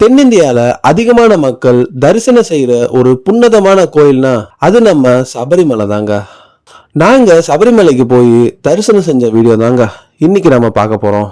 தென்னிந்தியால அதிகமான மக்கள் தரிசனம் செய்யற ஒரு புன்னதமான கோயில்னா அது நம்ம சபரிமலை தாங்க. நாங்க சபரிமலைக்கு போய் தரிசனம் செஞ்ச வீடியோ தாங்க இன்னைக்கு நம்ம பார்க்க போறோம்.